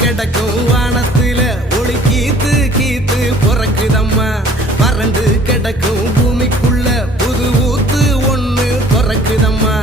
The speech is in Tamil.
கிடக்கும் வானத்துல ஒளி கீத்து கீத்து பொறக்குதம்மா வறண்டு கிடக்கும் பூமிக்குள்ள புது ஊத்து ஒண்ணு பொறக்குதம்மா